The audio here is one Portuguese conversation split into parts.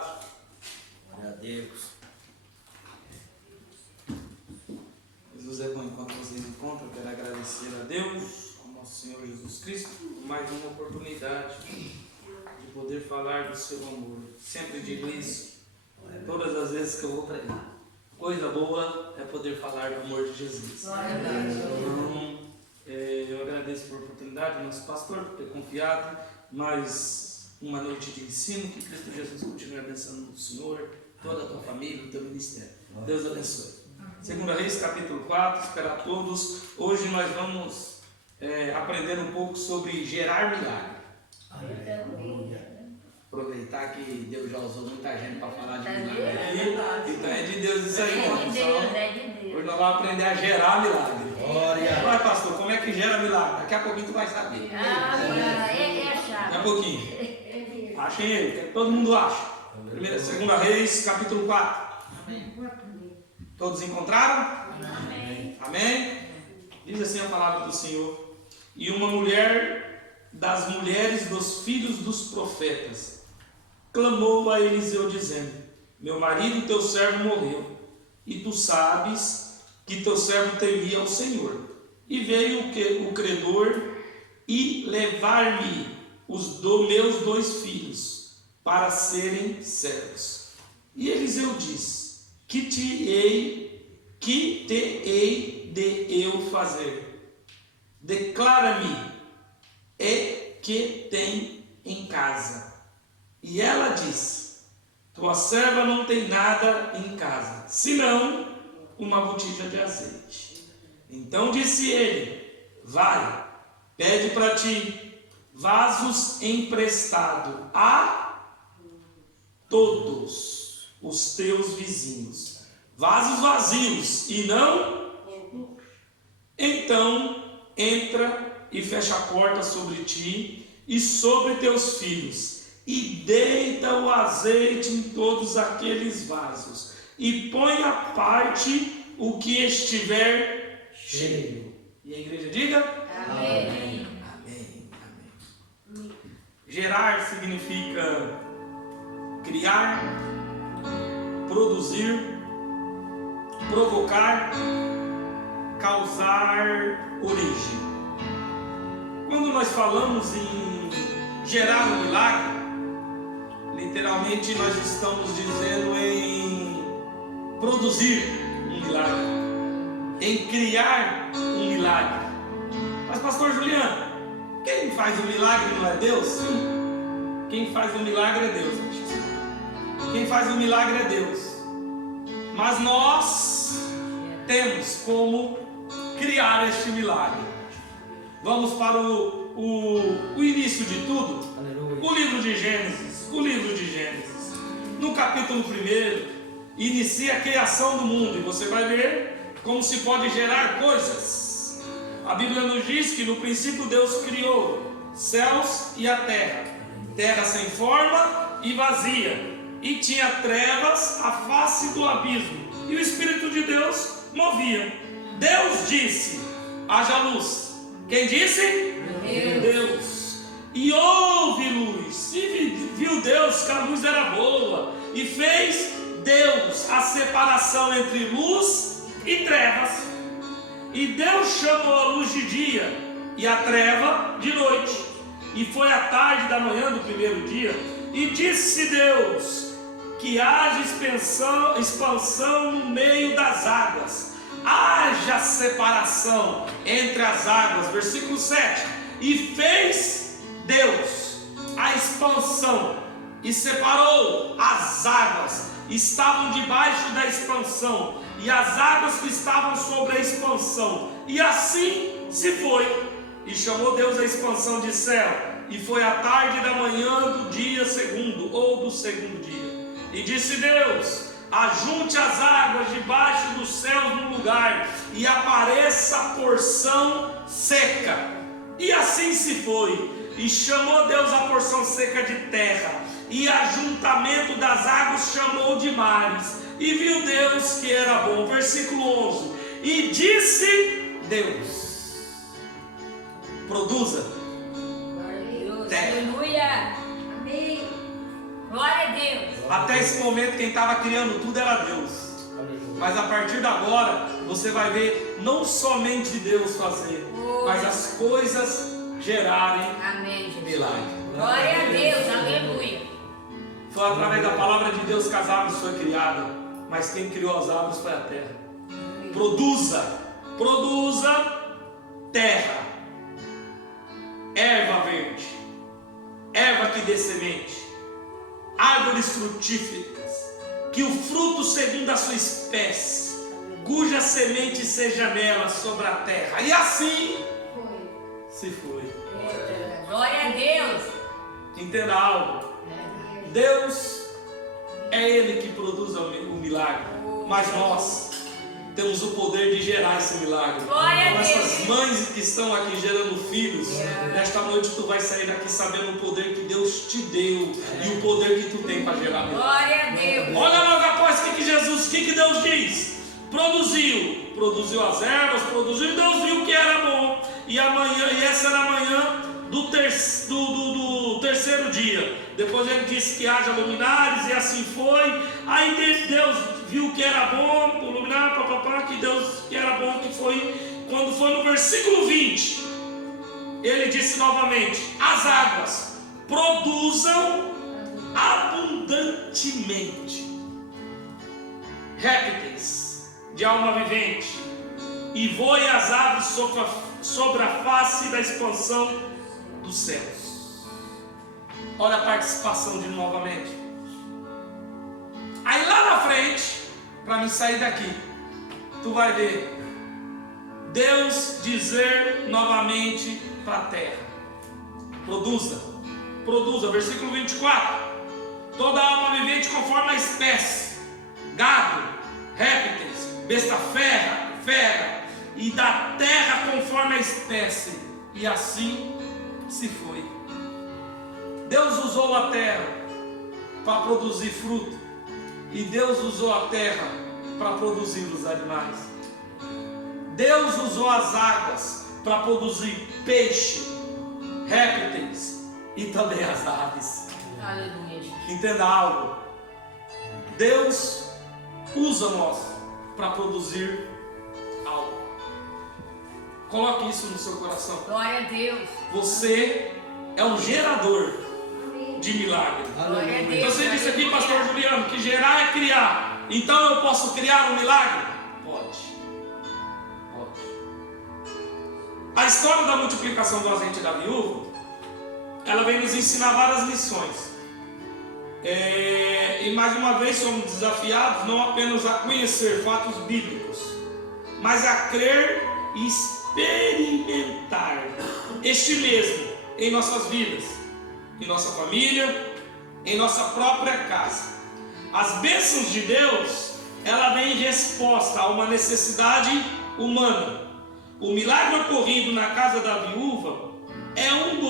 4. Glória a Deus. Jesus é bom enquanto vocês encontram. Eu quero agradecer a Deus, ao nosso Senhor Jesus Cristo, por mais uma oportunidade de poder falar do seu amor. Sempre digo isso, todas as vezes que eu vou pregar. Coisa boa é poder falar do amor de Jesus. Então, eu agradeço por oportunidade, nosso pastor, por ter confiado mais uma noite de ensino. Que Cristo Jesus continue abençoando o Senhor, toda a tua família, o teu ministério. Deus abençoe. 2 Reis, capítulo 4, espero a todos. Hoje nós vamos aprender um pouco sobre gerar milagre. Aproveitar que Deus já usou muita gente para falar de milagre aqui. Então é de Deus isso aí, irmão. Hoje nós vamos aprender a gerar milagre. Glória. Vai, pastor, como é que gera milagre? Daqui a pouquinho tu vai saber. Daqui a pouquinho. Achem ele, que todo mundo acha. 2 Reis, capítulo 4. Todos encontraram? Amém. Amém? Diz assim a palavra do Senhor. E uma mulher das mulheres dos filhos dos profetas clamou a Eliseu dizendo: meu marido, teu servo, morreu, e tu sabes que teu servo temia ao Senhor. E veio o credor e levar-me os meus 2 filhos para serem servos. E Eliseu disse: que te hei de eu fazer? Declara-me que tem em casa. E ela disse: tua serva não tem nada em casa, senão uma botija de azeite. Então disse ele: vai, pede para ti vasos emprestados a todos os teus vizinhos, vasos vazios e não. Então entra e fecha a porta sobre ti e sobre teus filhos, e deita o azeite em todos aqueles vasos, e põe à parte o que estiver cheio. E a igreja diga: Amém. Amém. Amém. Gerar significa criar, produzir, provocar, causar origem. Quando nós falamos em gerar um milagre, literalmente nós estamos dizendo em produzir um milagre, em criar um milagre. Mas pastor Juliano, quem faz o milagre não é Deus? Sim. Quem faz o milagre é Deus. Quem faz o milagre é Deus. Mas nós temos como criar este milagre. Vamos para o início de tudo. Aleluia. O livro de Gênesis. No capítulo 1, inicia a criação do mundo. E você vai ver como se pode gerar coisas. A Bíblia nos diz que no princípio Deus criou céus e a terra. Terra sem forma e vazia. E tinha trevas à face do abismo. E o Espírito de Deus movia. Deus disse: haja luz. Quem disse? Deus. E houve luz. E viu Deus que a luz era boa. E fez Deus a separação entre luz e trevas. E Deus chamou a luz de dia e a treva de noite. E foi a tarde da manhã do primeiro dia. E disse Deus: que haja expansão no meio das águas, haja separação entre as águas. Versículo 7. E fez Deus a expansão e separou as águas, estavam debaixo da expansão, e as águas que estavam sobre a expansão. E assim se foi. E chamou Deus a expansão de céu. E foi a tarde da manhã do dia segundo, ou do segundo dia. E disse Deus: ajunte as águas debaixo dos céus num lugar, e apareça a porção seca. E assim se foi. E chamou Deus a porção seca de terra, e ajuntamento das águas chamou de mares. E viu Deus que era bom. Versículo 11. E disse Deus: produza terra. Aleluia. Amém. Glória a Deus. Até esse momento quem estava criando tudo era Deus. Mas a partir de agora, você vai ver não somente Deus fazer, mas as coisas gerarem Amém, Jesus. milagre. Glória a Deus, aleluia. Foi através da palavra de Deus que as árvores foram criadas, mas quem criou as árvores foi a terra. Produza terra, erva verde, erva que dê semente, árvores frutíferas, que o fruto segundo a sua espécie, cuja semente seja nela sobre a terra. E assim se foi. Glória a Deus. Entenda algo. Deus é Ele que produz o milagre, mas nós temos o poder de gerar esse milagre. Glória Como a Deus. essas mães que estão aqui gerando filhos, nesta noite tu vai sair daqui sabendo o poder que Deus te deu e o poder que tu tem para gerar milagre. Glória a Deus. Olha logo após o que Deus diz. Produziu as ervas, e Deus viu que era bom. E essa era a manhã do terceiro dia. Depois ele disse que haja luminares, e assim foi. Aí Deus viu que era bom, o luminar, que era bom, que foi. Quando foi no versículo 20, ele disse novamente: as águas produzam abundantemente répteis de alma vivente, e voem as aves sobre a face da expansão dos céus. Olha a participação de novamente. Aí lá na frente, para me sair daqui, tu vai ver Deus dizer novamente para a terra: produza, versículo 24: toda alma vivente conforme a espécie, gado, répteis, besta fera, e da terra conforme a espécie. E assim se foi. Deus usou a terra para produzir fruto, e Deus usou a terra para produzir os animais. Deus usou as águas para produzir peixe, répteis e também as aves. Aleluia. Entenda algo. Deus usa nós para produzir algo. Coloque isso no seu coração. Glória a Deus. Você é um gerador de milagre. Glória a Deus. Então você disse aqui, pastor Juliano, que gerar é criar. Então eu posso criar um milagre? Pode. A história da multiplicação do azeite da viúva, ela vem nos ensinar várias lições. E mais uma vez somos desafiados não apenas a conhecer fatos bíblicos, mas a crer e experimentar este mesmo em nossas vidas, em nossa família, em nossa própria casa. As bênçãos de Deus, ela vem em resposta a uma necessidade humana. O milagre ocorrido na casa da viúva é um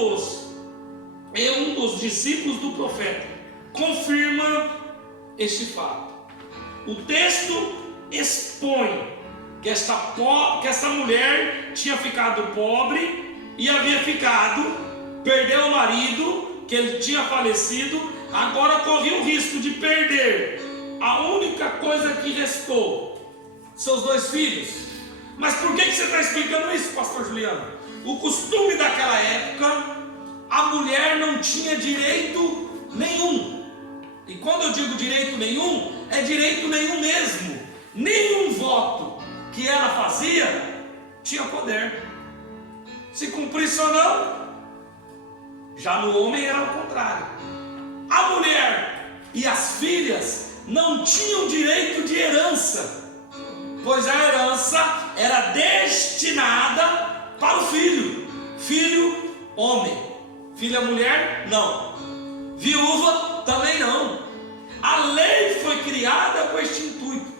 dos discípulos do profeta. Confirma este fato. O texto expõe que esta mulher tinha ficado pobre e perdeu o marido, que ele tinha falecido, agora corria o risco de perder a única coisa que restou, seus 2 filhos. Mas por que você está explicando isso, pastor Juliano? O costume daquela época, a mulher não tinha direito nenhum. E quando eu digo direito nenhum, é direito nenhum mesmo. Nenhum voto que ela fazia tinha poder. Se cumprisse ou não. Já no homem era o contrário. A mulher e as filhas não tinham direito de herança, pois a herança era destinada para o filho. Filho, homem. Filha, mulher, não. Viúva, também não. A lei foi criada com este intuito.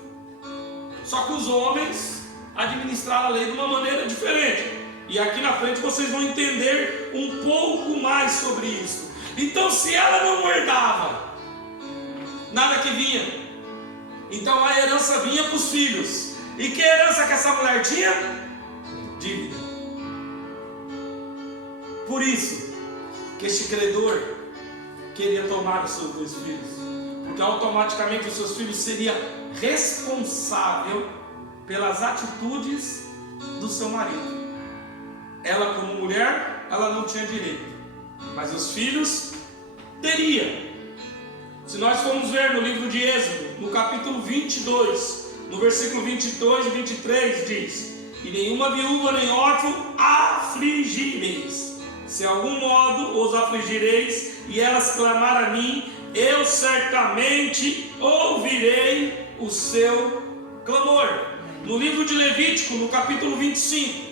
Só que os homens administraram a lei de uma maneira diferente. E aqui na frente vocês vão entender um pouco mais sobre isso. Então, se ela não herdava nada que vinha, então a herança vinha para os filhos. E que herança que essa mulher tinha? Dívida. Por isso que este credor queria tomar os seus 2 filhos, porque automaticamente os seus filhos seriam responsáveis pelas atitudes do seu marido. Ela, como mulher, ela não tinha direito, mas os filhos teriam. Se nós formos ver no livro de Êxodo, no capítulo 22, no versículo 22 e 23, diz: e nenhuma viúva nem órfão afligireis. Se algum modo os afligireis e elas clamar a mim, eu certamente ouvirei o seu clamor. No livro de Levítico, no capítulo 25,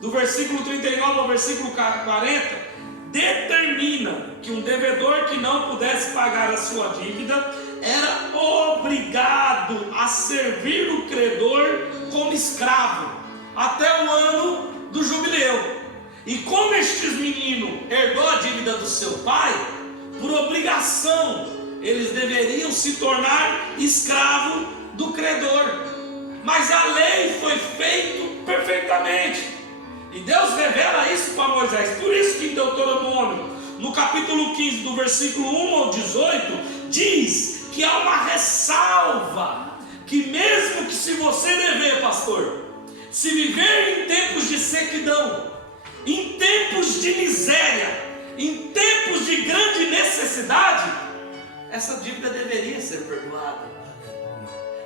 do versículo 39 ao versículo 40, determina que um devedor que não pudesse pagar a sua dívida era obrigado a servir o credor como escravo até o ano do jubileu. E como estes meninos herdou a dívida do seu pai, por obrigação eles deveriam se tornar escravo do credor. Mas a lei foi feita perfeitamente, e Deus revela isso para Moisés. Por isso que em Deuteronômio, no capítulo 15, do versículo 1 ao 18, diz que há uma ressalva, que mesmo que se você dever, pastor, se viver em tempos de sequidão, em tempos de miséria, em tempos de grande necessidade, essa dívida deveria ser perdoada.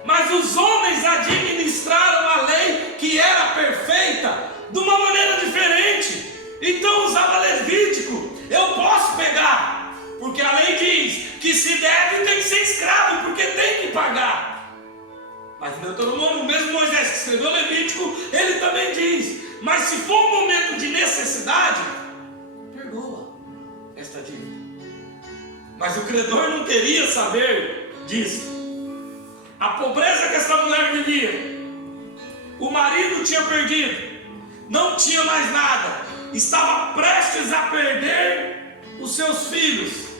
Mas os homens administraram a lei que era perfeita de uma maneira diferente. Então usava Levítico: eu posso pegar, porque a lei diz que se deve tem que ser escravo, porque tem que pagar. Mas no Deuteronômio, mesmo Moisés que escreveu Levítico, ele também diz: mas se for um momento de necessidade, perdoa esta dívida. Mas o credor não queria saber disso. A pobreza que essa mulher vivia, o marido tinha perdido, não tinha mais nada, estava prestes a perder os seus filhos.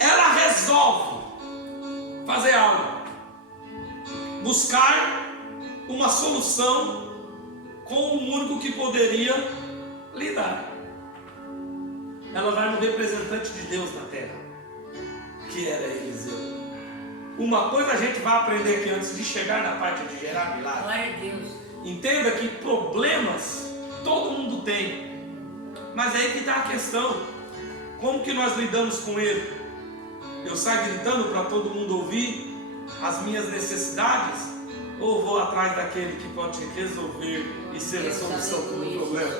Ela resolve fazer algo, buscar uma solução com o único que poderia lidar. Ela vai no representante de Deus na terra, que era Eliseu. Uma coisa a gente vai aprender aqui antes de chegar na parte de gerar milagre. Glória a Deus. Entenda que problemas todo mundo tem, mas aí que está a questão: como que nós lidamos com ele? Eu saio gritando para todo mundo ouvir as minhas necessidades, ou vou atrás daquele que pode resolver e ser a solução para o meu problema?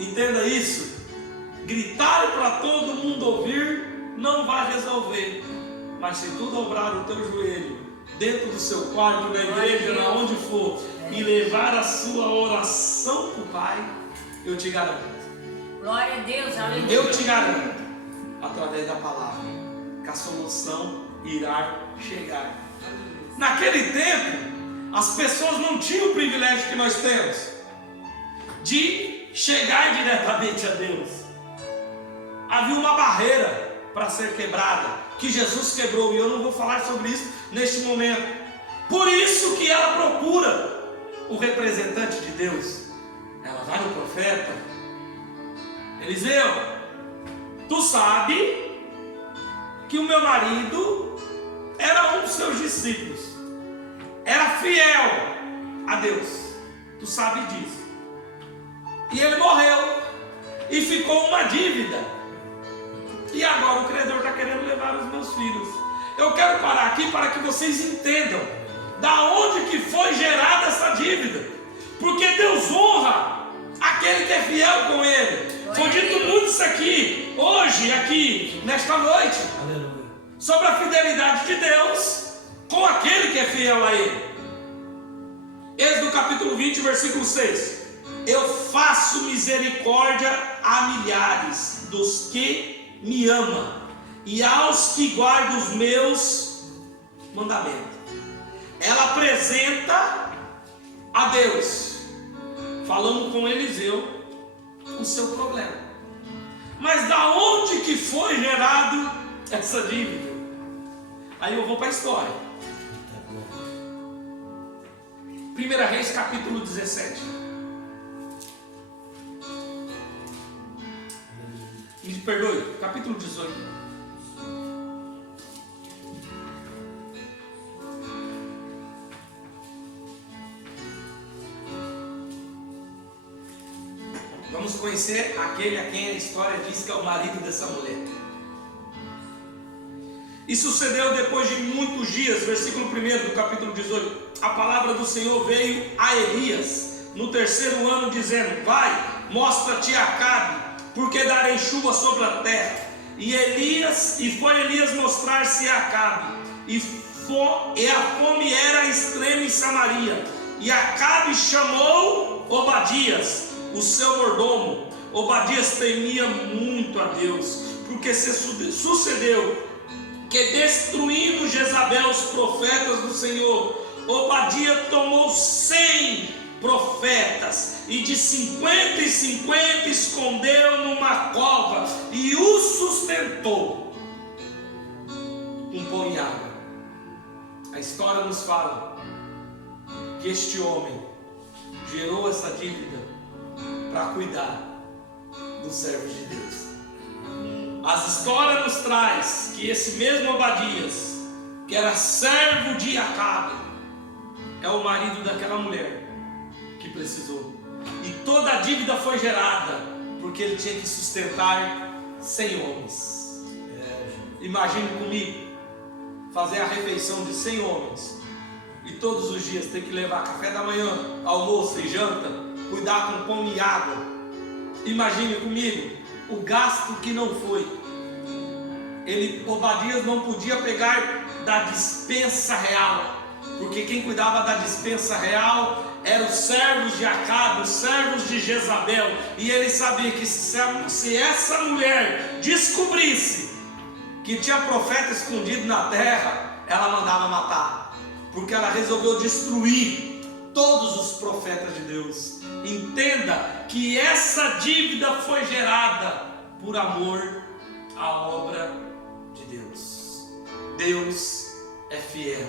Entenda isso. Gritar para todo mundo ouvir não vai resolver. Mas se tu dobrar o teu joelho dentro do seu quarto, na igreja, na onde for, e levar a sua oração para o Pai, eu te garanto. Glória a Deus, aleluia. Eu te garanto, através da palavra, que a solução irá chegar. Naquele tempo, as pessoas não tinham o privilégio que nós temos de chegar diretamente a Deus. Havia uma barreira para ser quebrada, que Jesus quebrou, e eu não vou falar sobre isso neste momento. Por isso que ela procura o representante de Deus. Ela vai no profeta: Eliseu, tu sabe que o meu marido era um dos seus discípulos, era fiel a Deus, tu sabe disso, e ele morreu, e ficou uma dívida. E agora o credor está querendo levar os meus filhos. Eu quero parar aqui para que vocês entendam da onde que foi gerada essa dívida. Porque Deus honra aquele que é fiel com Ele. Foi dito muito isso aqui, hoje, aqui, nesta noite. Aleluia. Sobre a fidelidade de Deus com aquele que é fiel a Ele. Êxodo capítulo 20, versículo 6. Eu faço misericórdia a milhares dos que me ama e aos que guardam os meus mandamentos. Ela apresenta a Deus, falando com Eliseu, o seu problema. Mas da onde que foi gerado essa dívida? Aí eu vou para a história. 1 Reis capítulo 17. Me perdoe, capítulo 18. vamos conhecer aquele a quem a história diz que é o marido dessa mulher. E sucedeu depois de muitos dias, versículo 1 do capítulo 18, a palavra do Senhor veio a Elias no 3º ano, dizendo: vai, mostra-te a Acabe, porque darei chuva sobre a terra. E foi Elias mostrar-se a Acabe, e a fome era extrema em Samaria. E Acabe chamou Obadias, o seu mordomo. Obadias temia muito a Deus, porque sucedeu que, destruindo Jezabel os profetas do Senhor, Obadias tomou 100 profetas, e de 50 em 50 escondeu numa cova, e os sustentou com pão e água. A história nos fala que este homem gerou essa dívida para cuidar dos servos de Deus. As histórias nos traz que esse mesmo Obadias, que era servo de Acabe, é o marido daquela mulher que precisou. E toda a dívida foi gerada porque ele tinha que sustentar 100 homens. Imagine comigo fazer a refeição de 100 homens e todos os dias ter que levar café da manhã, almoço e janta, cuidar com pão e água. Imagine comigo o gasto que não foi. Obadias não podia pegar da despensa real, porque quem cuidava da despensa real eram os servos de Acabe, os servos de Jezabel. E ele sabia que se essa mulher descobrisse que tinha profeta escondido na terra, ela mandava matar, porque ela resolveu destruir todos os profetas de Deus. Entenda que essa dívida foi gerada por amor à obra de Deus. Deus é fiel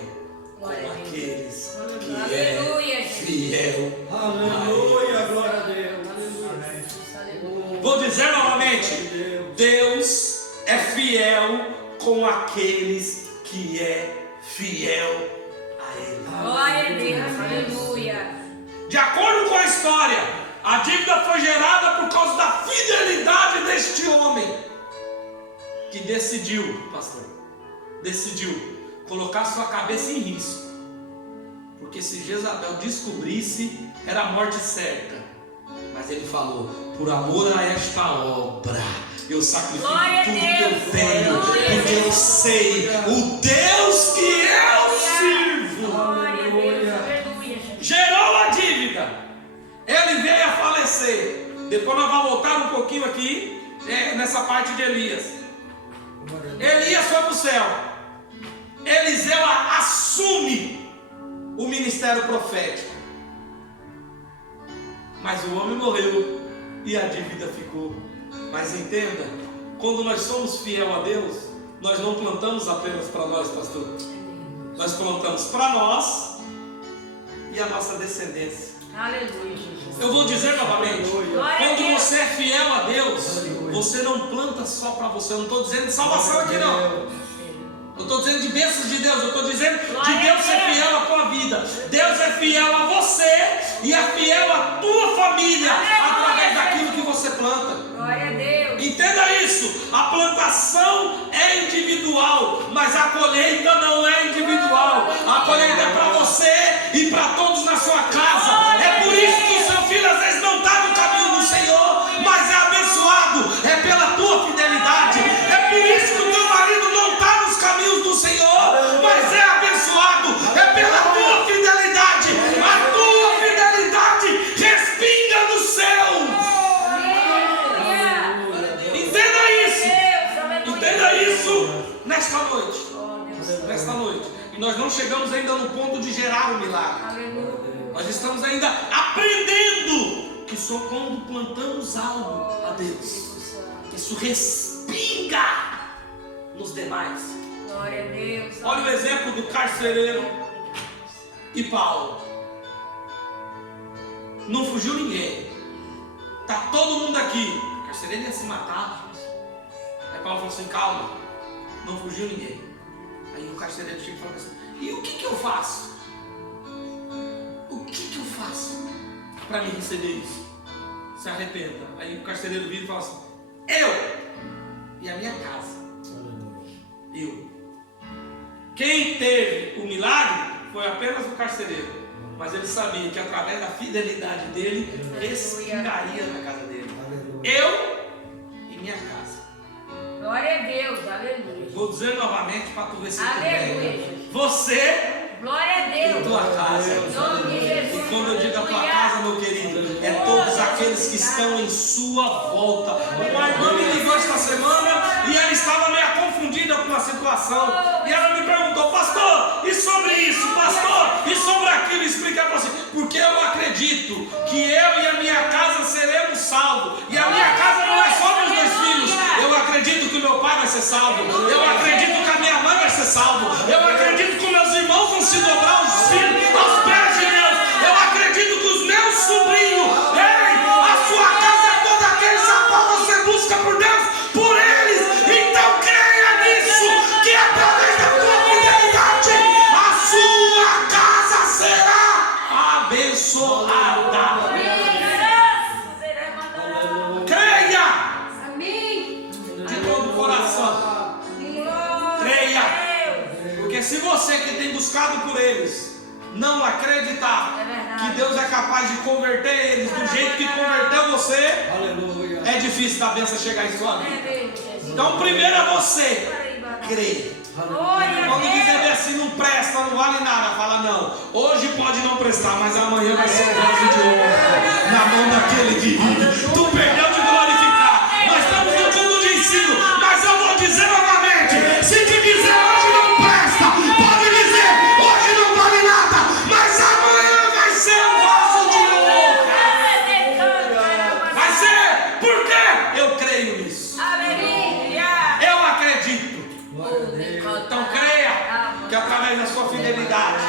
com aqueles que é fiel. Aleluia, glória a Deus. Vou dizer novamente: Deus é fiel com aqueles que é fiel a Ele. Glória a Deus, aleluia. De acordo com a história, a dívida foi gerada por causa da fidelidade deste homem, que decidiu, pastor, colocar sua cabeça em risco, porque se Jezabel descobrisse, era a morte certa. Mas ele falou: por amor a esta obra, eu sacrifico tudo que eu tenho, porque eu sei o Deus que eu sirvo. Glória a Deus, aleluia. Gerou a dívida, ele veio a falecer. Depois nós vamos voltar um pouquinho aqui, nessa parte de Elias. Elias foi para o céu. Eliseu assume o ministério profético, mas o homem morreu e a dívida ficou. Mas entenda, quando nós somos fiel a Deus, nós não plantamos apenas para nós, pastor. Nós plantamos para nós e a nossa descendência. Aleluia, Jesus. Eu vou dizer novamente: quando você é fiel a Deus, você não planta só para você. Eu não estou dizendo de salvação aqui, não. Eu estou dizendo de bênçãos de Deus. Eu estou dizendo de Deus ser fiel à tua vida. Deus é fiel a você e é fiel à tua família através daquilo que você planta. Glória a Deus. Entenda isso: a plantação é individual, mas a colheita não é individual. A colheita é para você e para todos na sua casa. É por isso que o seu filho às vezes não está no caminho do Senhor, mas é abençoado, é pela tua fidelidade. É por isso que o teu marido não está nos caminhos do Senhor, mas é abençoado, é pela tua fidelidade. A tua fidelidade respinga nos céus. Entenda isso nesta noite. Nesta noite. E nós não chegamos ainda no ponto de gerar o milagre. Nós estamos ainda aprendendo que só quando plantamos algo a Deus, isso respinga nos demais. Glória a Deus. Olha o exemplo do carcereiro e Paulo. Não fugiu ninguém. Está todo mundo aqui. O carcereiro ia se matar. Aí Paulo falou assim: calma, não fugiu ninguém. Aí o carcereiro chega e fala assim: e o que eu faço? O que eu faço para me receber isso? se arrependa. Aí o carcereiro vira e fala assim: eu e a minha casa. Eu. Quem teve o milagre foi apenas o carcereiro. Mas ele sabia que através da fidelidade dele, respingaria na casa dele. Eu e minha casa. Glória a Deus, aleluia. Vou dizer novamente para tu ver se tu Aleluia. entende. Você Glória a e Deus. tua casa. Em nome de Jesus. E quando eu digo a tua casa, meu querido, é todos aqueles que estão em sua volta. Uma irmã me ligou esta semana e ela estava meio confundida com a situação. E ela me perguntou: pastor, e sobre isso? Pastor, e sobre aquilo? Explica para você. Porque eu acredito que eu e a minha casa seremos salvos. E a minha casa não é só meus 2 filhos. Eu acredito que o meu pai vai ser salvo. Eu acredito que a minha mãe vai ser salvo. Eu acredito que meus irmãos vão se dobrar aos pés de Deus. Eu acredito que os meus sobrinhos, a sua casa é toda aqueles a qual você busca por Deus, por eles. Então creia nisso, que através da tua fidelidade a sua casa será abençoada. Creia de todo o coração. Creia. Porque se você que tem buscado por eles não acreditar que Deus é capaz de converter eles do jeito que converteu você, Aleluia. é difícil da bênção chegar em sua vida. Então primeiro é você crer. Quando dizer assim, não presta, não vale nada, fala: não, hoje pode não prestar, mas amanhã vai ser um vaso de honra na mão daquele que vive. Tu perdeu de glorificar. Nós estamos no culto de ensino, mas eu vou dizer novamente: se te dizer hoje não presta, pode dizer hoje não vale nada, mas amanhã vai ser um vaso de honra. Vai ser, por quê? Eu creio nisso. Eu acredito. Então creia que através da sua fidelidade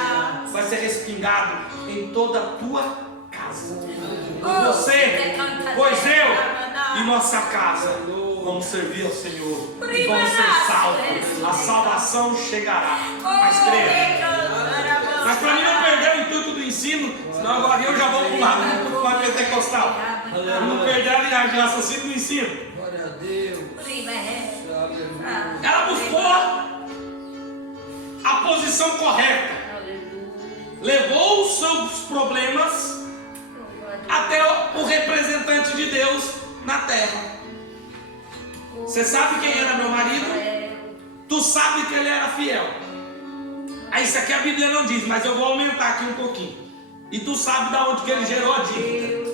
vai ser respingado em toda a tua casa. Você, pois eu e nossa casa vamos servir ao Senhor e vamos ser salvos. A salvação chegará. Mas creia. Mas para mim não perder o intuito do ensino, senão agora eu já vou pular para o pentecostal. Para não perder a linhagem de raciocínio do ensino. Glória a Deus. Ela buscou a posição correta, levou os seus problemas até o representante de Deus na terra. Você sabe quem era meu marido? Tu sabe que ele era fiel. Aí isso aqui a Bíblia não diz, mas eu vou aumentar aqui um pouquinho. E tu sabe da onde que ele gerou a dívida.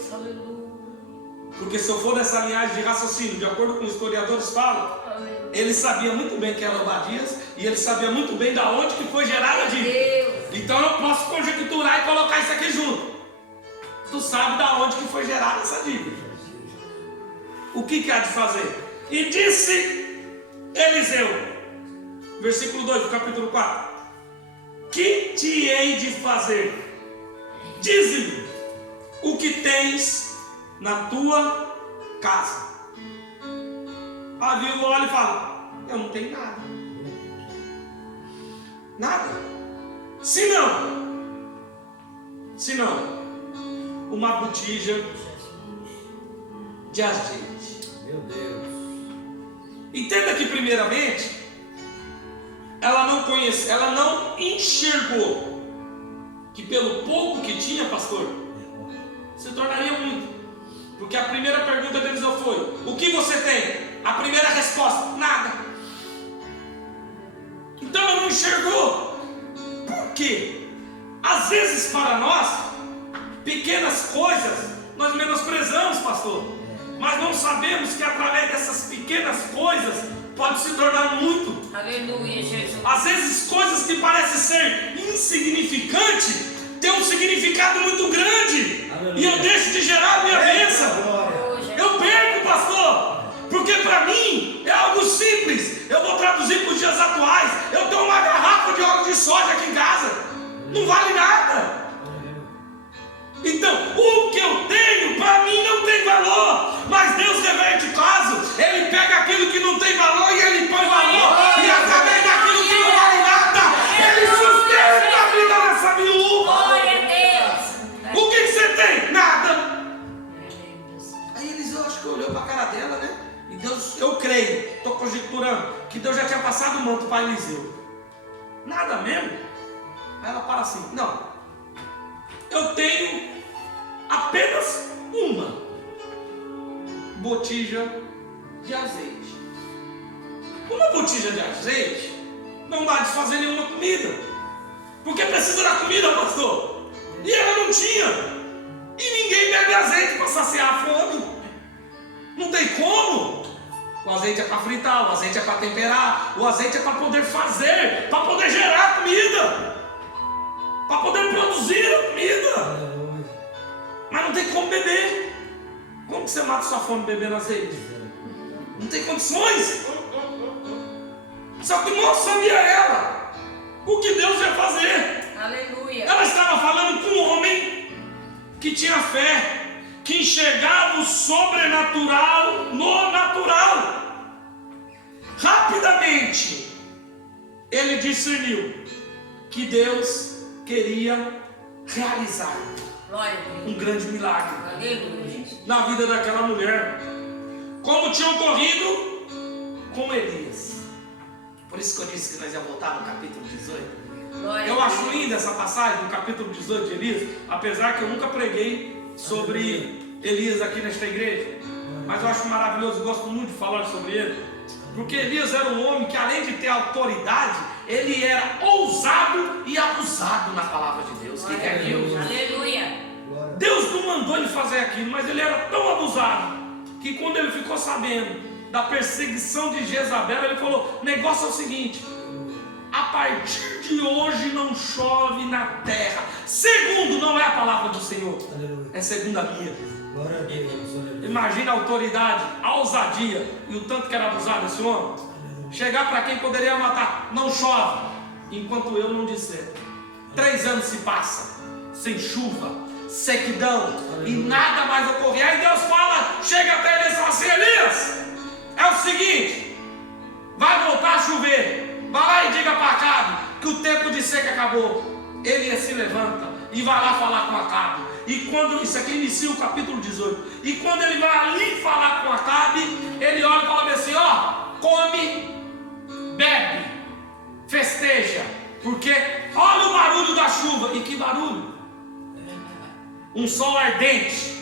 Porque se eu for nessa linhagem de raciocínio, de acordo com os historiadores falam, ele sabia muito bem que era Obadias e ele sabia muito bem da onde que foi gerada a dívida. Então eu posso conjecturar e colocar isso aqui junto. Tu sabe da onde que foi gerada essa dívida. O que há de fazer? E disse Eliseu, versículo 2 do capítulo 4: que te hei de fazer? Dize-me o que tens na tua casa. A viúva olha e fala: eu não tenho nada. Nada. Se não, uma botija de azeite. Meu Deus. Entenda que primeiramente ela não enxergou que pelo pouco que tinha, pastor, se tornaria muito. Porque a primeira pergunta deles foi: o que você tem? A primeira resposta: nada. Então ela não enxergou. Por quê? Às vezes para nós, pequenas coisas nós menosprezamos, pastor. Mas não sabemos que através dessas pequenas coisas pode se tornar muito. Aleluia, Jesus. Às vezes coisas que parecem ser insignificantes têm um significado muito grande. Aleluia. E eu deixo de gerar a minha bênção. Eu perco, pastor. Porque para mim é algo simples. Eu vou traduzir para os dias atuais. Eu tenho uma garrafa de óleo de soja aqui em casa. Não vale nada. Então, o que eu tenho para mim não tem valor. Mas Deus reverte o caso. Ele pega aquilo que não tem valor e ele põe valor. E através daquilo que não vale nada, ele sustenta a vida dessa viúva. Glória a Deus. O que você tem? Nada. Nada mesmo? Aí ela fala assim: não, eu tenho apenas uma botija de azeite. Uma botija de azeite não dá de fazer nenhuma comida, porque precisa da comida, pastor. E ela não tinha. E ninguém bebe azeite para saciar a fome. Não tem como. O azeite é para fritar, o azeite é para temperar, o azeite é para poder fazer, para poder gerar comida, para poder produzir a comida. Mas não tem como beber. Como que você mata sua fome bebendo azeite? Não tem condições. Só que mal sabia ela o que Deus ia fazer. Aleluia. Ela estava falando com um homem que tinha fé, que enxergava o sobrenatural no natural. Rapidamente ele discerniu que Deus queria realizar um grande milagre na vida daquela mulher, como tinha ocorrido com Elias. Por isso que eu disse que nós ia voltar no capítulo 18. Eu acho linda essa passagem do capítulo 18 de Elias, apesar que eu nunca preguei sobre Elias aqui nesta igreja, mas eu acho maravilhoso, gosto muito de falar sobre ele, porque Elias era um homem que, além de ter autoridade, ele era ousado e abusado na palavra de Deus. Quem quer Deus? Aleluia. Deus não mandou ele fazer aquilo, mas ele era tão abusado que, quando ele ficou sabendo da perseguição de Jezabel, ele falou: negócio é o seguinte, a partir de hoje não chove na terra. Segundo, não é a palavra do Senhor, é segundo a minha. Glória a Deus. Imagina a autoridade, a ousadia e o tanto que era abusado esse homem. Chegar para quem poderia matar: não chove enquanto eu não disser. 3 anos se passam sem chuva, sequidão, e nada mais ocorre. Aí Deus fala, chega até ele e fala assim: Elias, é o seguinte, vai voltar a chover. Vai lá e diga para Acabe que o tempo de seca acabou. Elias se levanta e vai lá falar com Acabe. E quando isso aqui inicia o capítulo 18, e quando ele vai ali falar com Acabe, ele olha e fala assim: ó, come, bebe, festeja, porque olha o barulho da chuva. E que barulho? Um sol ardente.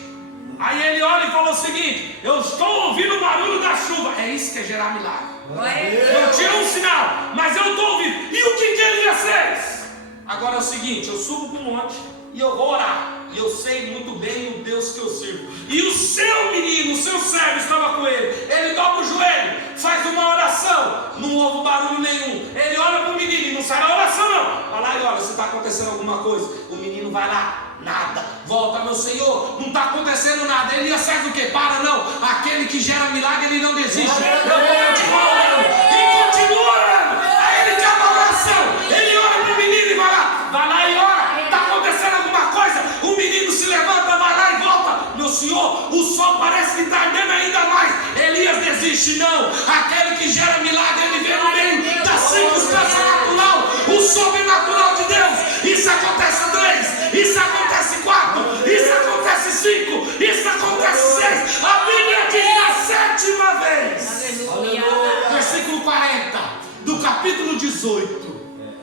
Aí ele olha e fala o seguinte: eu estou ouvindo o barulho da chuva. É isso que é gerar milagre. Eu tinha um sinal, mas eu estou ouvindo. E o que Elias fez? Agora é o seguinte: eu subo para o monte e eu vou orar. E eu sei muito bem o Deus que eu sirvo. E o seu menino, o seu servo estava com ele. Ele dobra o joelho, faz uma oração, não houve barulho nenhum. Ele olha para o menino e não sai na oração não. Vai lá e olha se está acontecendo alguma coisa. O menino vai lá, nada. Volta: meu Senhor, não está acontecendo nada. Elias faz o quê? Para não. Aquele que gera milagre, ele não desiste. Eu vou continuar orando. E continua orando. Aí ele acaba a oração. Ele ora para o menino e vai lá e ora. Está acontecendo alguma coisa? O menino se levanta, vai lá e volta. Meu Senhor, o sol parece que está ardendo ainda mais. Elias desiste, não. Aquele que gera milagre, ele vê no meio da circunstância natural o sobrenatural de Deus. Isso acontece 3, isso acontece 4, isso acontece 5, isso acontece 6. A Bíblia diz na 7ª vez. Aleluia. Versículo 40 do capítulo 18.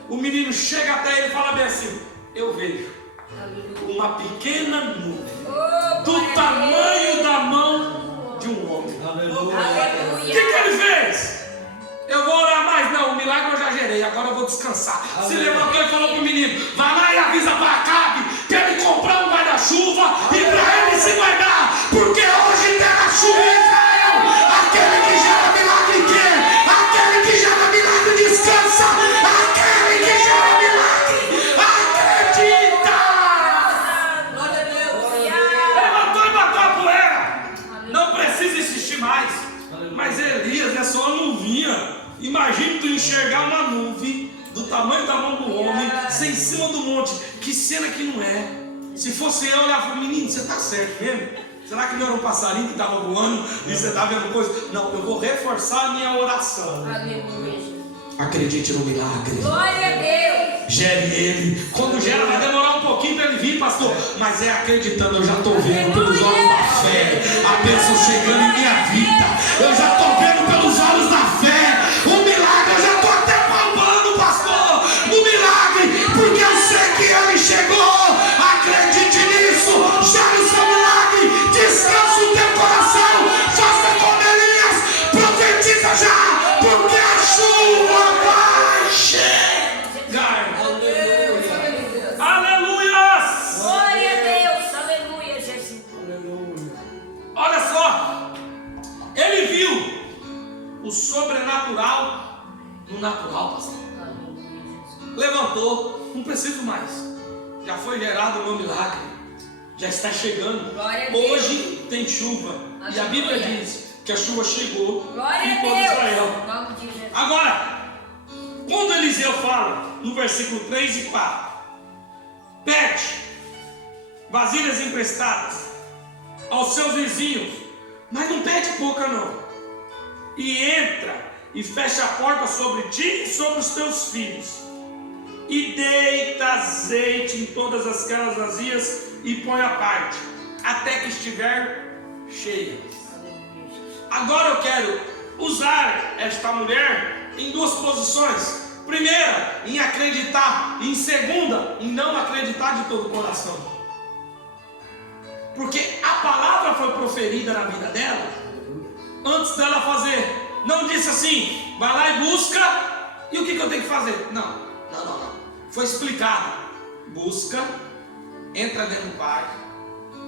O menino chega até ele e fala bem assim: eu vejo uma pequena nuvem do tamanho da mão de um homem. O que ele fez? Eu vou orar mais? Não, o milagre eu já gerei, agora eu vou descansar. Se levantou e falou para o menino: vai lá e avisa para Acabe que ele comprar um guarda-chuva e para ele se guardar, porque hoje terá chuva em Israel. Aquele que gera milagre quer, aquele que gera milagre descansa, aquele que gera milagre acredita. Glória a Deus. Levantou e bateu a poeira. Não precisa insistir mais. Mas Elias é só uma nuvinha. Imagina tu enxergar uma nuvem do tamanho da mão do homem, sem em cima do monte. Que cena que não é. Se fosse eu, olhava para o menino: você está certo mesmo? Será que não era um passarinho que estava voando e você está vendo coisa? Não, eu vou reforçar a minha oração. Aleluia. Acredite no milagre. Glória a Deus. Gere ele. Quando gera vai demorar um pouquinho para ele vir, pastor. Mas é acreditando. Eu já estou vendo pelos olhos da fé a bênção chegando em minha vida. Eu já estou vendo pelos olhos da fé o milagre. Eu já estou até palpando, pastor, no natural, pastor. Levantou, não preciso mais. Já foi gerado o meu milagre. Já está chegando. Glória a Deus. Hoje tem chuva. E a Bíblia diz que a chuva chegou Glória em a todo Deus. Israel. Em nome de Jesus. Agora, quando Eliseu fala no versículo 3 e 4, pede vasilhas emprestadas aos seus vizinhos, mas não pede pouca não, e entra e fecha a porta sobre ti e sobre os teus filhos, e deita azeite em todas aquelas vasilhas e põe à parte, até que estiver cheia. Agora eu quero usar esta mulher em duas posições. Primeira, em acreditar. E em segunda, em não acreditar de todo o coração. Porque a palavra foi proferida na vida dela antes dela fazer. Não disse assim, vai lá e busca. E o que eu tenho que fazer? Não. Foi explicado. Busca, entra dentro do quarto,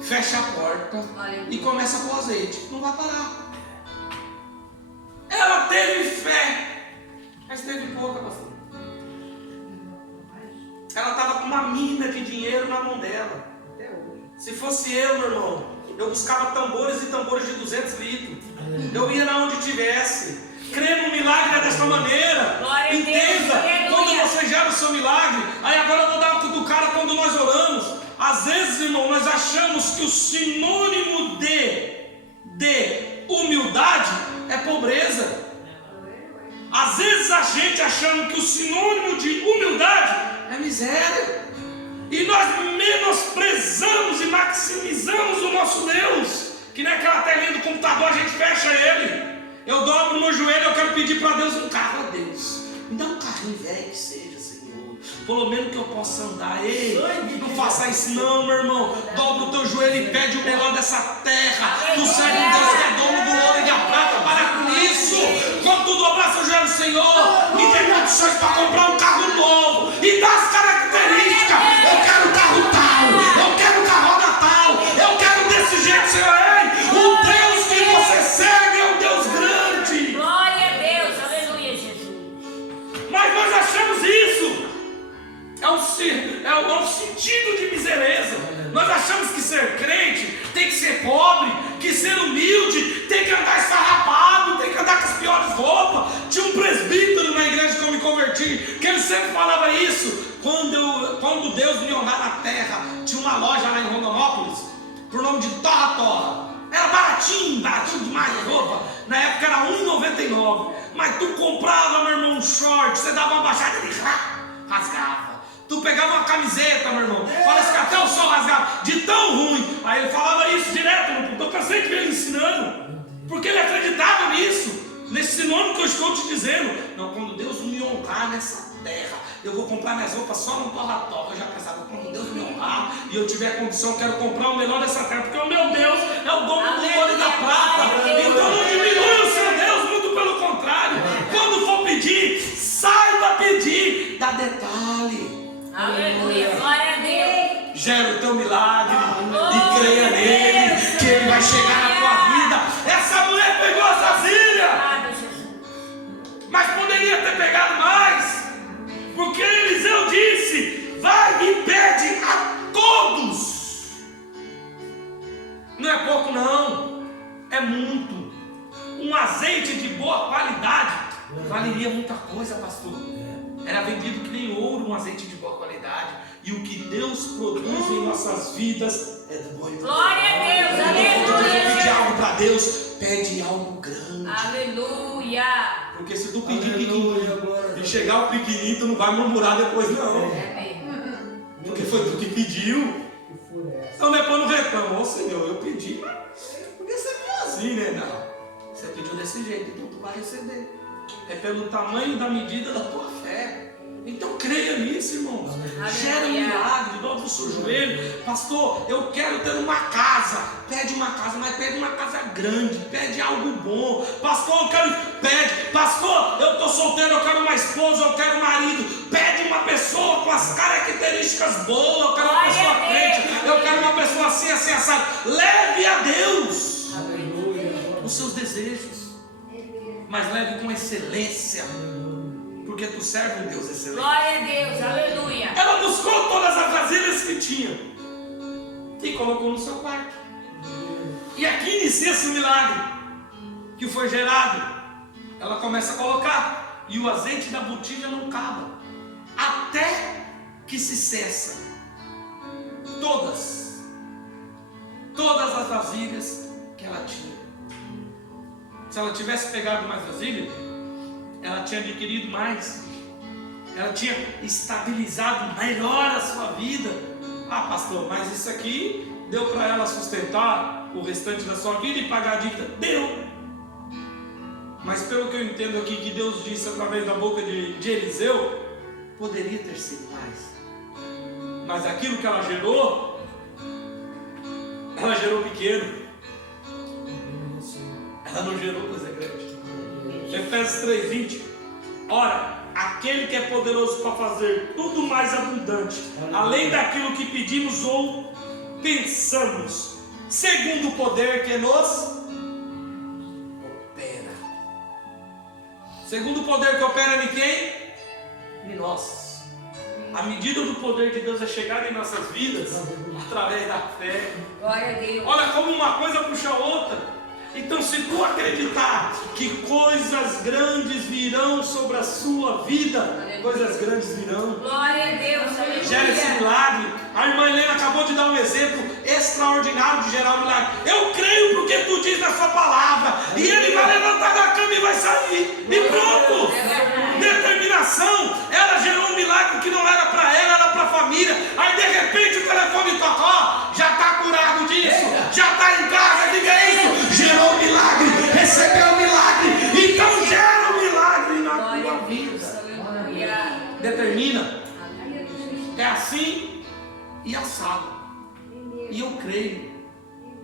fecha a porta e começa com o azeite. Não vai parar. Ela teve fé, mas teve pouca, pastor. Ela estava com uma mina de dinheiro na mão dela. Se fosse eu, meu irmão, eu buscava tambores e tambores de 200 litros. Eu ia na onde tivesse. Crê no milagre desta maneira. Entenda, quando você gera o seu milagre. Aí agora eu vou dar uma cutucada quando nós oramos. Às vezes, irmão, nós achamos que o sinônimo de humildade é pobreza. Às vezes a gente achando que o sinônimo de humildade é miséria. E nós menosprezamos e maximizamos o nosso Deus. Que nem aquela telinha do computador, a gente fecha ele. Eu dobro no joelho, eu quero pedir para Deus um carro. A Deus, me dá um carrinho velho que seja, Senhor. Pelo menos que eu possa andar. Ei, não faça isso não, meu irmão. Dobra o teu joelho e pede o melhor dessa terra. Tu serve um Deus que é dono do ouro e da prata. Para com isso. Quando tu dobrar seu joelho, Senhor, me dê condições para comprar um carro novo. E dá as características. Eu quero carro tal. Eu quero carro tal. Eu quero desse jeito, Senhor. Ei, o Deus que você serve é um Deus grande. Glória a Deus. Aleluia, Jesus. Mas nós achamos isso. É um sentido de misereza. Nós achamos que ser crente tem que ser pobre, que ser humilde tem que andar esfarrapado, tem que andar com as piores roupas. Tinha um presbítero na igreja que eu me converti, que ele sempre falava isso. Quando Deus me honrar na terra, tinha uma loja lá em Rondonópolis, por nome de Torra. Era baratinho demais a roupa. Na época era R$1,99. Mas tu comprava, meu irmão, um short, você dava uma baixada e rasgava. Tu pegava uma camiseta, meu irmão, parece que até o sol rasgava, de tão ruim. Aí ele falava isso direto, meu irmão. Eu cansei de ver ele ensinando, porque ele acreditava nisso, nesse sinônimo que eu estou te dizendo. Não, quando Deus me honrar nessa terra, eu vou comprar minhas roupas só no Torra. Eu já pensava, quando Deus me honrar e eu tiver condição, eu quero comprar o melhor dessa terra, porque o meu Deus é o dono do ouro e da prata. Então não diminui o seu Deus, muito pelo contrário. Quando for pedir, saiba pedir, dá detalhe. Aleluia, glória a Deus. Gera o teu milagre e creia nele, que ele vai chegar na tua vida. Essa mulher pegou as vasilhas, mas poderia ter pegado mais, porque Eliseu disse: vai e pede a todos. Não é pouco não, é muito. Um azeite de boa qualidade valeria muita coisa, pastor. Era vendido que nem ouro, um azeite de boa qualidade. E o que Deus produz em nossas vidas é do bom e do Glória a Deus, aleluia. aleluia. Pede algo para Deus, pede algo grande. Aleluia. Porque se tu pedir pequenininho e chegar o pequenininho, tu não vai murmurar depois não. Porque foi tu que pediu. Então depois não reclama: ô Senhor, eu pedi, mas podia ser melhorzinho, né? Não, você pediu desse jeito, então tu vai receber. É pelo tamanho da medida da tua fé. Então creia nisso, irmãos. Gera um milagre, dobra o seu joelho. Pastor, eu quero ter uma casa. Pede uma casa, mas pede uma casa grande. Pede algo bom. Pastor, eu quero. Pede. Pastor, eu estou solteiro, eu quero uma esposa, eu quero um marido. Pede uma pessoa com as características boas. Eu quero uma pessoa crente. Eu quero uma pessoa assim, assim, assado. Leve a Deus os seus desejos, mas leve com excelência. Porque tu serve um Deus excelente. Glória a Deus, aleluia. Ela buscou todas as vasilhas que tinha e colocou no seu quarto. E aqui inicia-se o milagre que foi gerado. Ela começa a colocar e o azeite da botija não acaba até que se cessa todas as vasilhas que ela tinha. Se ela tivesse pegado mais vasilha, ela tinha adquirido mais, ela tinha estabilizado melhor a sua vida. Ah, pastor, mas isso aqui deu para ela sustentar o restante da sua vida e pagar a dívida? Deu. Mas pelo que eu entendo aqui que Deus disse através da boca de Eliseu, poderia ter sido mais. Mas aquilo que ela gerou pequeno. Ela não gerou coisa grande. Efésios 3:20. Ora, aquele que é poderoso para fazer tudo mais abundante, além daquilo que pedimos ou pensamos, segundo o poder que nos opera. Segundo o poder que opera em quem? Em nós. A medida do poder de Deus é chegar em nossas vidas através da fé. Glória a Deus. Olha como uma coisa puxa a outra. Então, se tu acreditar que coisas grandes virão sobre a sua vida, coisas grandes virão. Glória a Deus, aleluia. Gera esse milagre. A irmã Helena acabou de dar um exemplo extraordinário de gerar um milagre. Eu creio porque tu diz na sua palavra. E ele vai levantar da cama e vai sair. E pronto. Determinação. Ela gerou um milagre que não era para ela, era para a família. Aí de repente o telefone tocou. Já está curado disso. Já está em casa. Diga isso. Gerou um milagre. Recebeu um milagre. Então gera um milagre na tua vida. Determina. É assim e assado. E eu creio.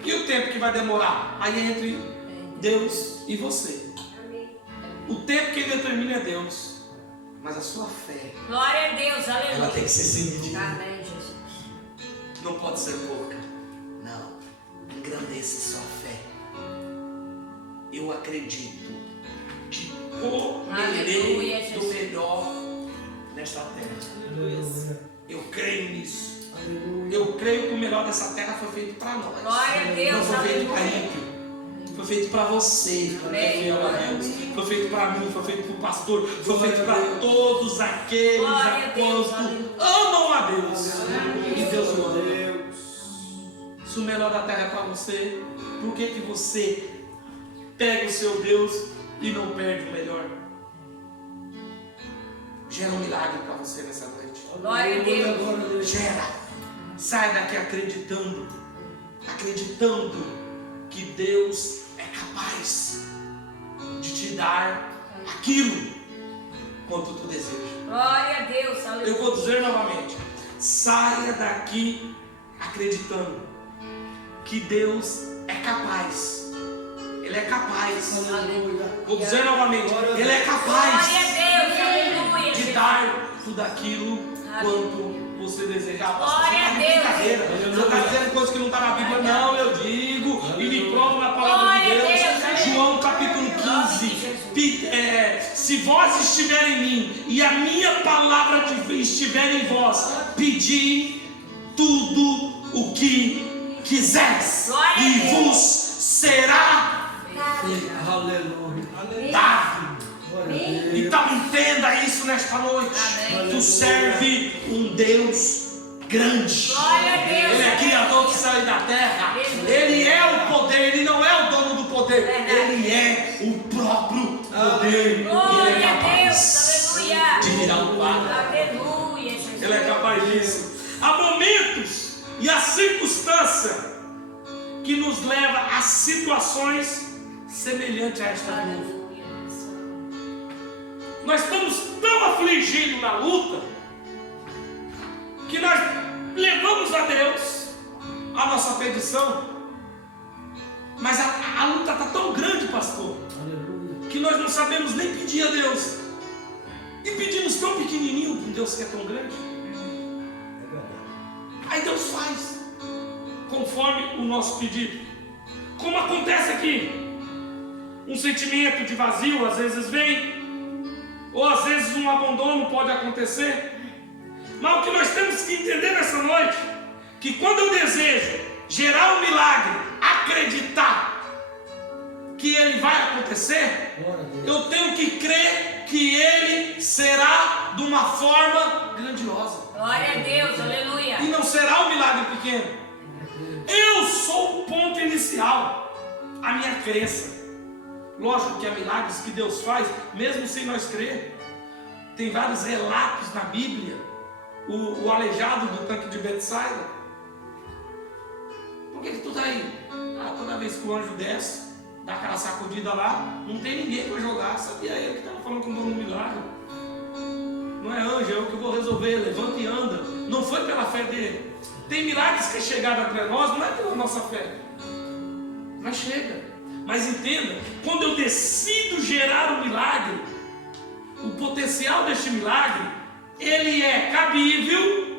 E o tempo que vai demorar? Aí é entre Deus e você. O tempo que determina é Deus. Mas a sua fé, Glória a Deus, aleluia. ela tem que ser sentida. Amém, Jesus. Não pode ser pouca. Não. Engrandeça sua fé. Eu acredito que Aleluia, comerei do Jesus. melhor nesta terra. Aleluia. Eu creio nisso. Aleluia. Eu creio que o melhor dessa terra foi feito para nós. Glória a Deus, Não foi feito para aleluia. ímpio. Foi feito para você, que é fiel a Deus. Foi feito para mim, foi feito para o pastor. Foi feito para todos aqueles Glória a a Deus, quanto aleluia. amam a Deus. E Deus o ama. Deus. Se o melhor da terra é para você, por que você pega o seu Deus e não perde o melhor? Gera um milagre para você nessa noite. Glória a Deus. Gera. Sai daqui acreditando que Deus é capaz de te dar aquilo quanto tu deseja. Glória a Deus, Eu aleluia. vou dizer novamente: saia daqui acreditando que Deus é capaz. Ele é capaz. Aleluia. Vou dizer novamente: Ele é capaz Glória a Deus, aleluia. de dar tudo aquilo quanto você desejar. Glória a Deus. Você está dizendo coisas que não está na Bíblia. Não, eu digo e me provo na palavra de Glória a Deus. Deus. João capítulo 15. Se vós estiver em mim e a minha palavra estiver em vós, pedi tudo o que quiseres Glória a e Deus. vos será Aleluia. dado. Glória a Deus. Então entenda isso nesta noite. Amém. Tu serve um Deus grande. Glória a Deus. Ele é criador do céu e da terra. Ele é o poder. Ele não é o dono do poder. Ele é o próprio poder. Ele Glória é a Deus, capaz aleluia. de virar um quadro. Aleluia, Jesus. Ele é capaz disso. Há momentos e a circunstância que nos leva a situações semelhantes a esta viúva. Aleluia. Nós estamos tão afligidos na luta que nós levamos a Deus a nossa petição, mas a luta está tão grande, pastor, Aleluia. que nós não sabemos nem pedir a Deus e pedimos tão pequenininho para um Deus que é tão grande. É verdade. Aí Deus faz conforme o nosso pedido. Como acontece aqui, um sentimento de vazio às vezes vem, Ou às vezes um abandono pode acontecer. Mas o que nós temos que entender nessa noite, que quando eu desejo gerar um milagre, acreditar que ele vai acontecer, eu tenho que crer que ele será de uma forma grandiosa. Glória a Deus, aleluia. E não será um milagre pequeno. Eu sou o ponto inicial, a minha crença. Lógico que há milagres que Deus faz, mesmo sem nós crer. Tem vários relatos na Bíblia. O aleijado do tanque de Betsaida. Por que tu está aí? Toda vez que o anjo desce, dá aquela sacudida lá, não tem ninguém para jogar. Sabia ele que estava falando com o dono do milagre. Não é anjo, é eu que vou resolver. Levanta e anda. Não foi pela fé dele. Tem milagres que chegaram até nós, não é pela nossa fé. Mas chega. Mas entenda, quando eu decido gerar um milagre, o potencial deste milagre, ele é cabível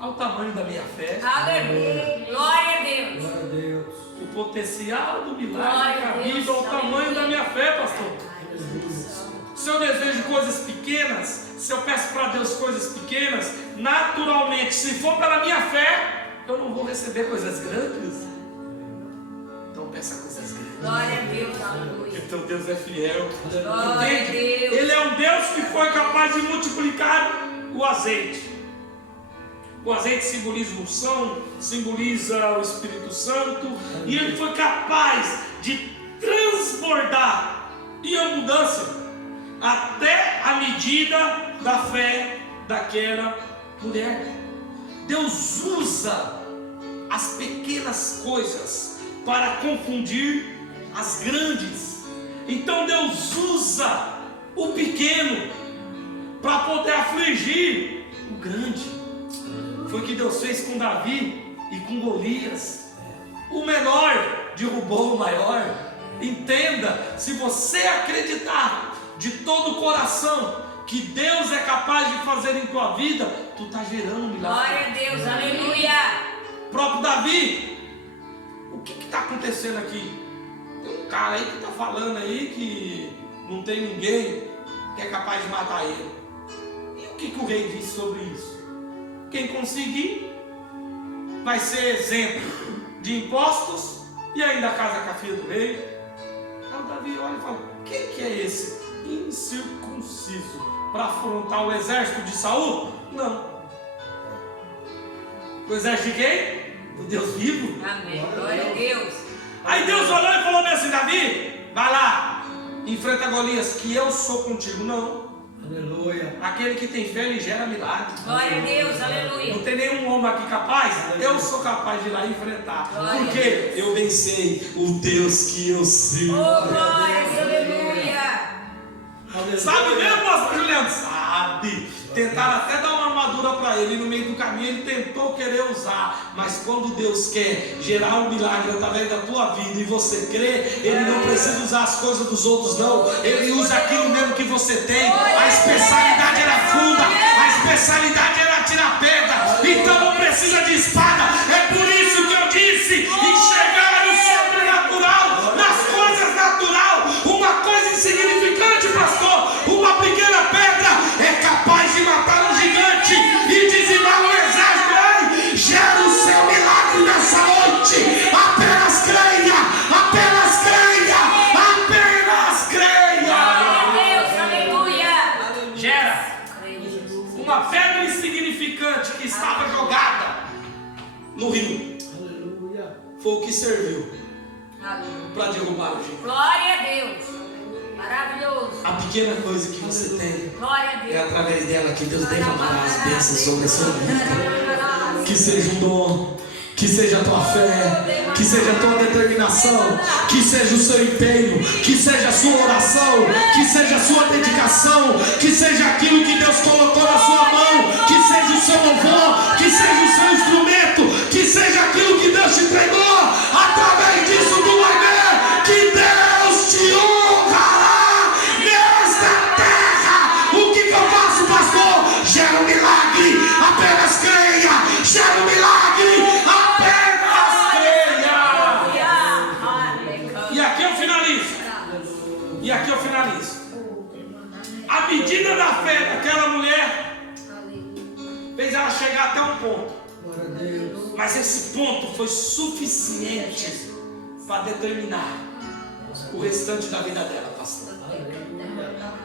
ao tamanho da minha fé. Aleluia. Glória a Deus. Glória a Deus. O potencial do milagre Glória é a cabível Deus. ao tamanho da minha fé, pastor. Aleluia. Se eu desejo coisas pequenas, se eu peço para Deus coisas pequenas, naturalmente, se for pela minha fé, eu não vou receber coisas grandes. Então peça coisas grandes. Glória a Deus, aleluia. Então Deus é fiel. Glória a Entende? Deus. Ele é um Deus que foi capaz de multiplicar o azeite. O azeite simboliza unção, simboliza o Espírito Santo, e ele foi capaz de transbordar em abundância até a medida da fé daquela mulher. Deus usa as pequenas coisas para confundir as grandes. Então Deus usa o pequeno para poder afligir o grande. Foi o que Deus fez com Davi e com Golias. O menor derrubou o maior. Entenda, se você acreditar de todo o coração que Deus é capaz de fazer em tua vida, tu está gerando um milagre. Glória a Deus, aleluia. O próprio Davi, o que está acontecendo aqui? Tem um cara aí que está falando aí que não tem ninguém que é capaz de matar ele. E o que o rei disse sobre isso? Quem conseguir vai ser isento de impostos e ainda casa com a filha do rei. Aí o Davi olha e fala: quem que é esse incircunciso para afrontar o exército de Saul? Não. O exército de quem? Do Deus vivo. Amém. Glória a Deus. Aí Deus olhou e falou assim: Davi, vai lá, enfrenta Golias, que eu sou contigo. Não. Aleluia. Aquele que tem fé, ele gera milagre. Glória a Deus, Não aleluia. tem nenhum homem aqui capaz? Eu sou capaz de ir lá enfrentar. Glória Porque a Deus. eu venci o Deus que eu Oh, sirvo. glória, aleluia. Aleluia. Sabe mesmo, pastor Juliano? Sabe. Tentaram até dar uma armadura para ele. E no meio do caminho ele tentou querer usar. Mas quando Deus quer gerar um milagre através da tua vida e você crê, Ele não precisa usar as coisas dos outros, não. Ele usa aquilo mesmo que você tem. A especialidade era funda, a especialidade era tirar pedra. Então não precisa de espada. É por isso que eu disse: enxergar o sobrenatural nas coisas natural. Uma coisa insignificante, pastor, uma pequena pedra é capaz de matar um gigante e dizimar um exército. Ei, gera o seu milagre nessa noite. Apenas creia, apenas creia, apenas creia. Glória a Deus, aleluia. Gera Creio em Jesus. uma pedra insignificante que estava jogada no rio. Aleluia. Foi o que serviu Aleluia. para derrubar o gigante. Glória a Deus. Maravilhoso. A pequena coisa que você tem, Glória a é Deus. através dela que Deus derramará as bênçãos sobre a sua vida. Que seja um dom, que seja a tua fé, que seja a tua determinação, que seja o seu empenho, que seja a sua oração, que seja a sua dedicação, que seja aquilo que Deus colocou na sua mão, que seja o seu louvor, que seja o seu instrumento, que seja aquilo que Deus te entregou. Através disso tu vai ver que Deus te honrará nesta terra. O que eu faço, pastor? Gera um milagre, apenas creia. Gera um milagre, apenas creia. Aleluia. E aqui eu finalizo. E aqui eu finalizo. À medida fez ela chegar até um ponto. Glória a Deus. Mas esse ponto foi suficiente para determinar o restante da vida dela, pastor.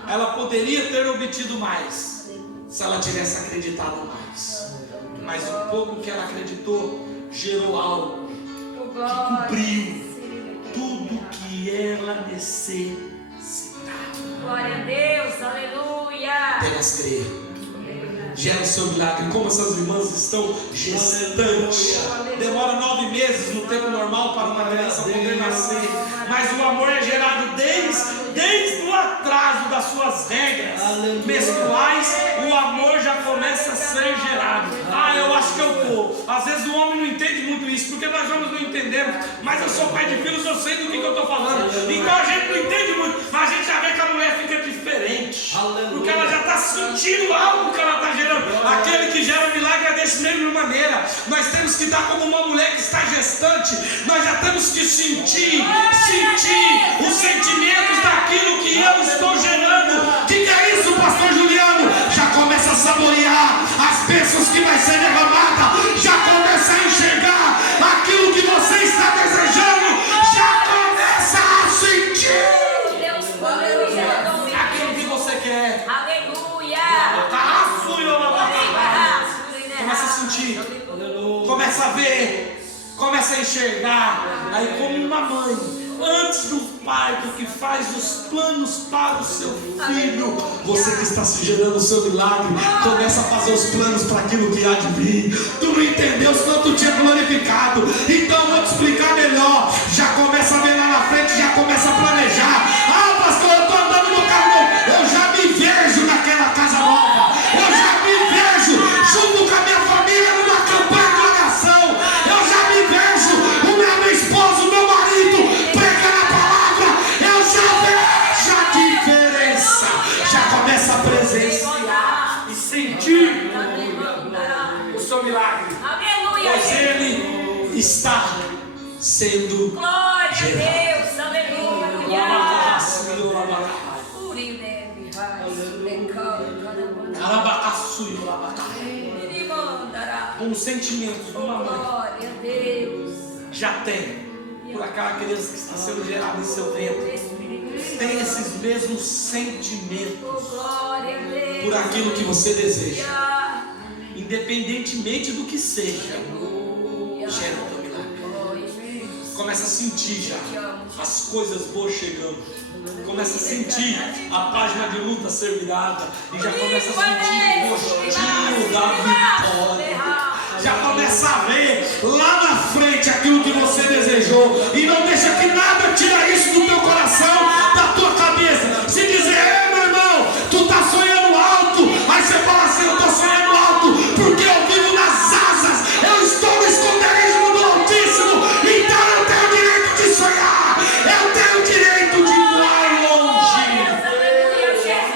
Ela poderia ter obtido mais se ela tivesse acreditado mais. Mas o pouco que ela acreditou gerou algo que cobriu tudo que ela necessitava. Glória a Deus, aleluia. Apenas crer. Gera o seu milagre. Como essas irmãs estão gestantes. Demora 9 meses no tempo normal para uma criança poder nascer. Mas o amor é gerado desde o atraso das suas regras menstruais. O amor já começa a ser gerado. Ah, eu acho que eu estou. Às vezes o homem não entende muito isso, porque nós homens não entendemos. Mas eu sou pai de filhos, eu sei do que eu estou falando. Então a gente não entende muito, mas a gente já vê que a mulher fica diferente. Porque ela já está sentindo algo que ela está gerando. Aquele que gera milagre é desse mesma maneira. Nós temos que estar como uma mulher que está gestante. Nós já temos que sentir os sentimentos daquilo que eu estou gerando. O que é isso, pastor Juliano? Já começa a saborear as bênçãos que vai ser derramada. Já começa a enxergar aquilo que você está desejando. Já começa a sentir aquilo que você quer. Começa a sentir, começa a ver, começa a enxergar. Aí, como uma mãe, antes do parto, que faz os planos para o seu filho, você que está se gerando o seu milagre, começa a fazer os planos para aquilo que há de vir. Tu não entendeu, senão tu tinha glorificado. Então eu vou te explicar melhor. Já começa a ver lá na frente, já começa a planejar. Ah, pastor, eu estou andando no carro, eu já me vejo naquela casa nova. Eu já me vejo junto com a minha família numa campanha de oração. Eu já me vejo o meu esposo, o meu marido pregando a palavra. Eu já vejo a diferença. Já começa a presenciar e sentir o seu milagre. Pois ele está sendo Glória a gerado. Deus, aleluia. Com sentimentos de uma mãe Glória a Deus. já tem por aquela criança que está sendo gerada em seu ventre. Tem esses mesmos sentimentos Glória a Deus. por aquilo que você deseja, independentemente do que seja. Gera o teu milagre. Começa a sentir já as coisas boas chegando. Começa a sentir a página de luta ser virada. E já começa a sentir o gostinho da vitória. Já começa a ver lá na frente aquilo que você desejou. E não deixa que nada tire isso do teu coração, da tua cabeça. Se dizer, meu irmão, tu tá sonhando alto. Aí você fala assim, eu tô sonhando alto porque eu vivo nas asas. Eu estou no esconderijo do Altíssimo. Então eu tenho o direito de sonhar. Eu tenho o direito de voar longe.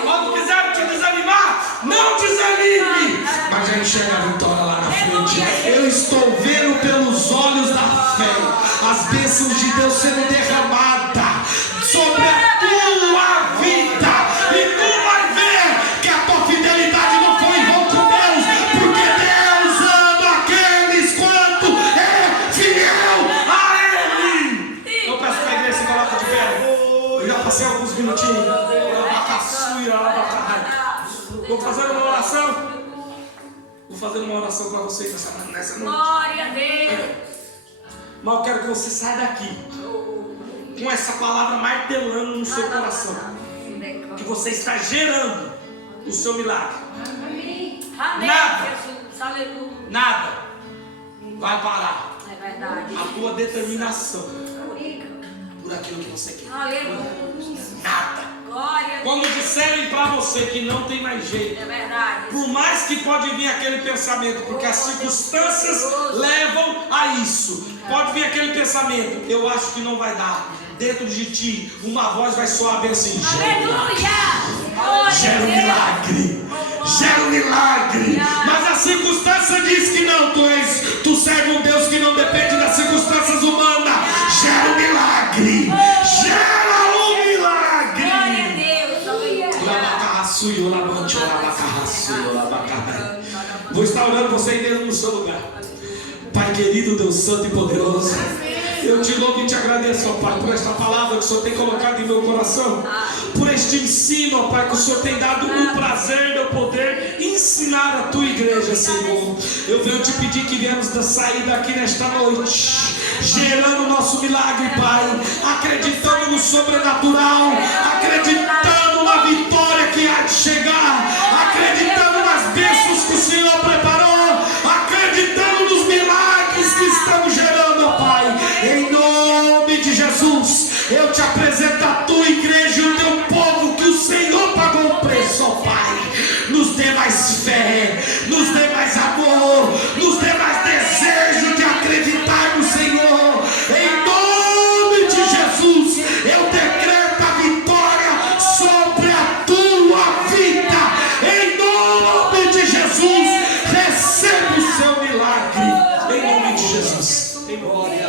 Quando quiser te desanimar, não desanime. Mas já enxerga a vitória lá na frente. Eu estou vendo pelos olhos da fé as bênçãos de Deus sendo derramadas sobre a tua vida. E tu vai ver que a tua fidelidade não foi em vão com Deus, porque Deus ama aqueles quanto é fiel a Ele. Eu peço para a igreja se coloca de pé. Eu já passei alguns minutinhos. Vou fazer uma oração. Vou fazer uma oração para vocês nessa noite. Glória a Deus. Mas eu quero que você saia daqui com essa palavra martelando no seu coração, que você está gerando o seu milagre. Amém, Nada. Jesus. Aleluia. Nada vai parar É verdade. a tua determinação por aquilo que você quer. Aleluia. Nada. Glória a Deus. Quando disserem para você que não tem mais jeito, É verdade. por mais que pode vir aquele pensamento, porque as circunstâncias levam a isso. Pode vir aquele pensamento, eu acho que não vai dar. Dentro de ti, uma voz vai soar bem assim. Aleluia. Gera um milagre. Gera um milagre. Mas a circunstância diz que não. Tu serve um Deus que não depende das circunstâncias humanas. Gera um milagre. Gera um milagre. Glória a Deus. Aleluia. Vou estar orando você aí mesmo no seu lugar. Pai querido, Deus santo e poderoso, eu te louvo e te agradeço, ó Pai, por esta palavra que o Senhor tem colocado em meu coração, por este ensino, ó Pai, que o Senhor tem dado o prazer de eu poder ensinar a tua igreja, Senhor. Eu venho te pedir que viemos da saída aqui nesta noite, gerando o nosso milagre, Pai, acreditando no sobrenatural, acreditando na vitória que há de chegar, acreditando nas bênçãos que o Senhor preparou, acreditando nos milagres que estamos gerando, ó Pai. Em nome de Jesus, eu te apresento a tua igreja e o teu povo que o Senhor pagou o preço, ó Pai. Nos dê mais fé, nos dê mais amor, nos dê mais desejo de acreditar no Senhor. Em nome de Jesus, eu decreto a vitória sobre a tua vida. Em nome de Jesus, receba o seu milagre. Em nome de Jesus. Em glória.